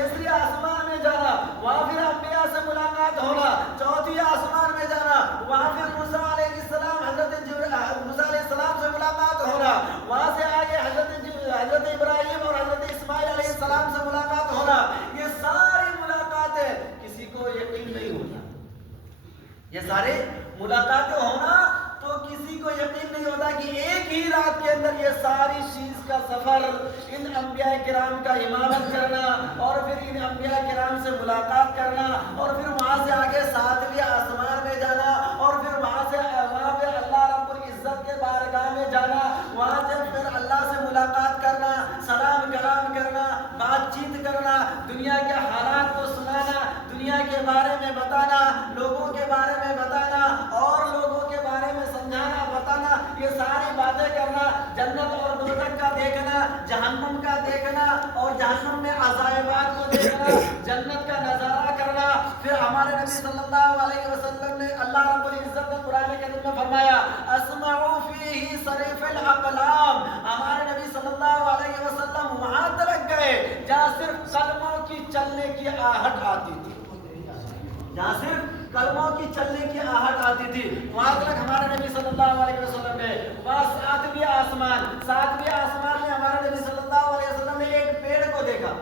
تیسری آسمان میں جانا، وہاں پھر انبیاء سے ملاقات ہونا، چوتھی آسمان میں جانا، وہاں پھر موسیٰ علیہ السلام موسیٰ علیہ السلام سے ملاقات ہونا، وہاں سے آگے حضرت ابراہیم اور حضرت اسماعیل علیہ السلام سے ملاقات ہونا. یہ ساری ملاقاتیں کسی کو یقین نہیں ہوتا. یہ سارے ملاقاتیں ہونا تو کسی کو یقین نہیں ہوتا کہ ایک ہی رات کے اندر یہ ساری چیز کا سفر، ان انبیاء کرام کا امامت کرنا اور پھر ان انبیاء کرام سے ملاقات کرنا اور پھر وہاں سے آگے ساتویں آسمان میں جانا اور پھر وہاں پہ اللہ رب العزت کے بارگاہ میں جانا، وہاں سے پھر اللہ سے ملاقات کرنا، سلام کلام کرنا، بات چیت کرنا، دنیا کے حالات کو سنانا، دنیا کے بارے میں بتانا، لوگوں کے بارے میں بتانا اور لوگوں کے بارے میں سمجھانا بتانا، یہ ساری باتیں کرنا، جنت اور دوزخ کا دیکھنا، جہنم کا دیکھنا اور جہنم میں عذابات کو دیکھنا، جنت کا نظارہ کرنا. پھر ہمارے نبی صلی اللہ علیہ وسلم نے، اللہ رب العزت نے قرآن کریم میں فرمایا اسمع فیہ صریف الاقلام. ہمارے نبی صلی اللہ علیہ وسلم وہاں تک گئے جہاں صرف قلموں کی چلنے کی آہٹ آتی تھی، جہاں صرف قلموں کی چلنے کی آہٹ آتی تھی، وہاں تک ہمارے نبی صلی اللہ علیہ وسلم نے. وہاں ساتویں آسمان میں ہمارے نبی صلی اللہ علیہ وسلم نے ایک پیڑ کو دیکھا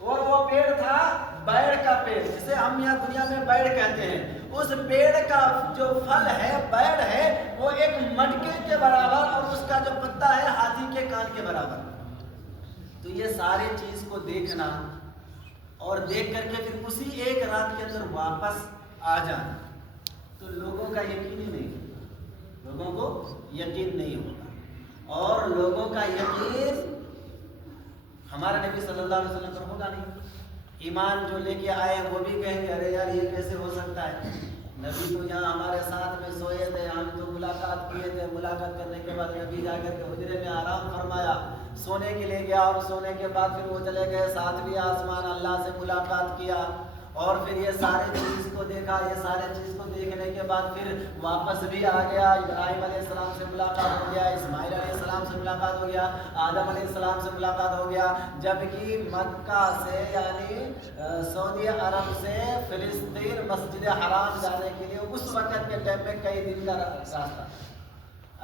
اور وہ پیڑ تھا بیڑ کا پیڑ، جسے ہم یہاں دنیا میں بیڑ کہتے ہیں. اس پیڑ کا جو پھل ہے، بیڑ ہے، وہ ایک مٹکے کے برابر اور اس کا جو پتا ہے ہاتھی کے کان کے برابر. تو یہ ساری چیز کو دیکھنا اور دیکھ کر کے پھر اسی ایک رات کے اندر واپس آ جانا، تو لوگوں کا یقین ہی نہیں ہوتا، لوگوں کو یقین نہیں ہوتا. اور لوگوں کا یقین ہمارے نبی صلی اللہ علیہ وسلم پر ہوگا نہیں. ایمان جو لے کے آئے وہ بھی کہیں گے ارے یار یہ کیسے ہو سکتا ہے، نبی تو یہاں ہمارے ساتھ میں سوئے تھے، ہم تو ملاقات کیے تھے، ملاقات کرنے کے بعد نبی جا کر کے حجرے میں آرام فرمایا، سونے کے لیے گیا اور سونے کے بعد پھر وہ چلے گئے ساتویں آسمان، اللہ سے ملاقات کیا اور پھر یہ سارے چیز کو دیکھا. یہ سارے چیز کو دیکھنے کے بعد پھر واپس بھی آ گیا. ابراہیم علیہ السلام سے ملاقات ہو گیا، اسماعیل علیہ السلام سے ملاقات ہو گیا، آدم علیہ السلام سے ملاقات ہو گیا. جبکہ مکہ سے یعنی سعودی عرب سے فلسطین مسجد حرام جانے کے لیے اس وقت کے ٹائم میں کئی دن کا راستہ.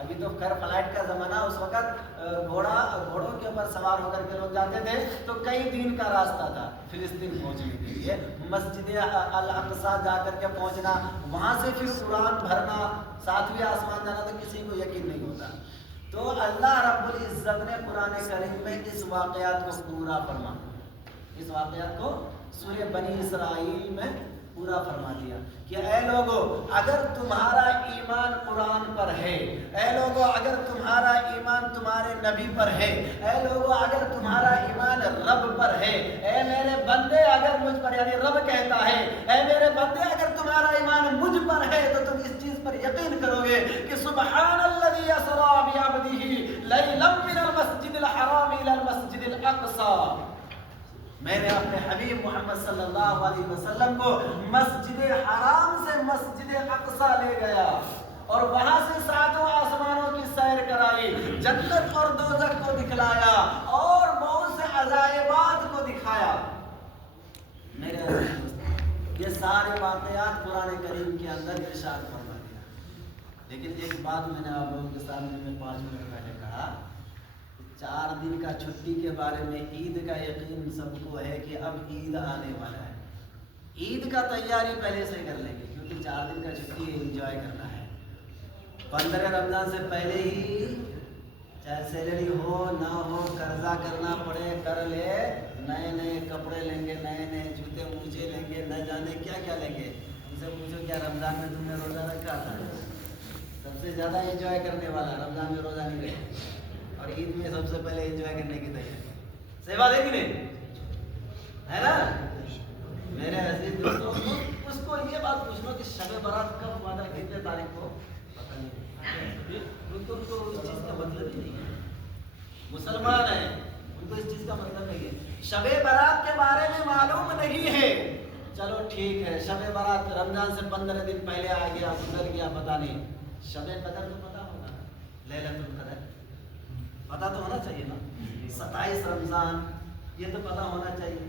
ابھی تو خیر فلائٹ کا زمانہ، اس وقت گھوڑوں کے اوپر سوار ہو کر کے لوگ جاتے تھے، تو کئی دن کا راستہ تھا فلسطین پہنچنے کے لیے. مسجد الاقصیٰ جا کر کے پہنچنا، وہاں سے پھر قرآن بھرنا، ساتویں آسمان جانا، تو کسی کو یقین نہیں ہوتا. تو اللہ رب العزت نے قرآن کریم میں اس واقعات کو پورا فرما، اس واقعات کو سورہ بنی اسرائیل میں پورا فرما دیا کہ اے لوگو اگر تمہارا ایمان قرآن پر ہے، اے لوگو اگر تمہارا ایمان تمہارے نبی پر ہے، اے لوگو اگر تمہارا ایمان رب پر ہے، اے میرے بندے اگر مجھ پر، یعنی رب کہتا ہے اے میرے بندے اگر تمہارا ایمان مجھ پر ہے تو تم اس چیز پر یقین کرو گے کہ سبحان الذی اسری بعبدہ لیلا من المسجد الحرام الی المسجد الاقصی. میں نے اپنے حبیب محمد صلی اللہ علیہ وسلم کو مسجد حرام سے مسجد اقصیٰ لے گیا اور وہاں سے ساتوں آسمانوں کی سیر کرائی، جنت اور دوزخ کو دکھلایا اور بہت سے عجائبات کو دکھایا. میرے عزیز دوست، یہ سارے واقعات قرآن کریم کے اندر ارشاد فرما دیا. لیکن ایک بات میں نے آپ لوگوں کے سامنے میں 5 منٹ پہلے کہا، 4 دن کا چھٹی کے بارے میں عید کا یقین سب کو ہے کہ اب عید آنے والا ہے. عید کا تیاری پہلے سے کر لیں گے کیونکہ 4 دن کا چھٹی انجوائے کرنا ہے. 15 رمضان سے پہلے ہی چاہے سیلری ہو نہ ہو، قرضہ کرنا پڑے کر لے، نئے نئے کپڑے لیں گے، نئے نئے جوتے موجے لیں گے، نہ جانے کیا کیا لیں گے. ہم سے پوچھو کیا رمضان میں تم نے روزہ رکھا تھا؟ سب سے زیادہ انجوائے کرنے والا رمضان میں روزہ نہیں رکھے اور عید میں سب سے پہلے انجوائے کرنے کی تیاری. صحیح بات ہے کہ نہیں ہے نا میرے عزیز دوستوں؟ اس کو یہ بات پوچھنا کہ شب برات کب ہوا تھا، کتنے تاریخ کو، پتہ نہیں. ان کو اس چیز کا مطلب ہی نہیں ہے. مسلمان ہیں، ان کو اس چیز کا مطلب نہیں ہے. شب برات کے بارے میں معلوم نہیں ہے، چلو ٹھیک ہے، شب برات رمضان سے 15 دن پہلے آ گیا، گزر گیا، پتہ نہیں. شب قدر تو پتہ ہوگا، لیلۃ القدر پتہ تو ہونا چاہیے نا. 27 رمضان یہ تو پتہ ہونا چاہیے.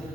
3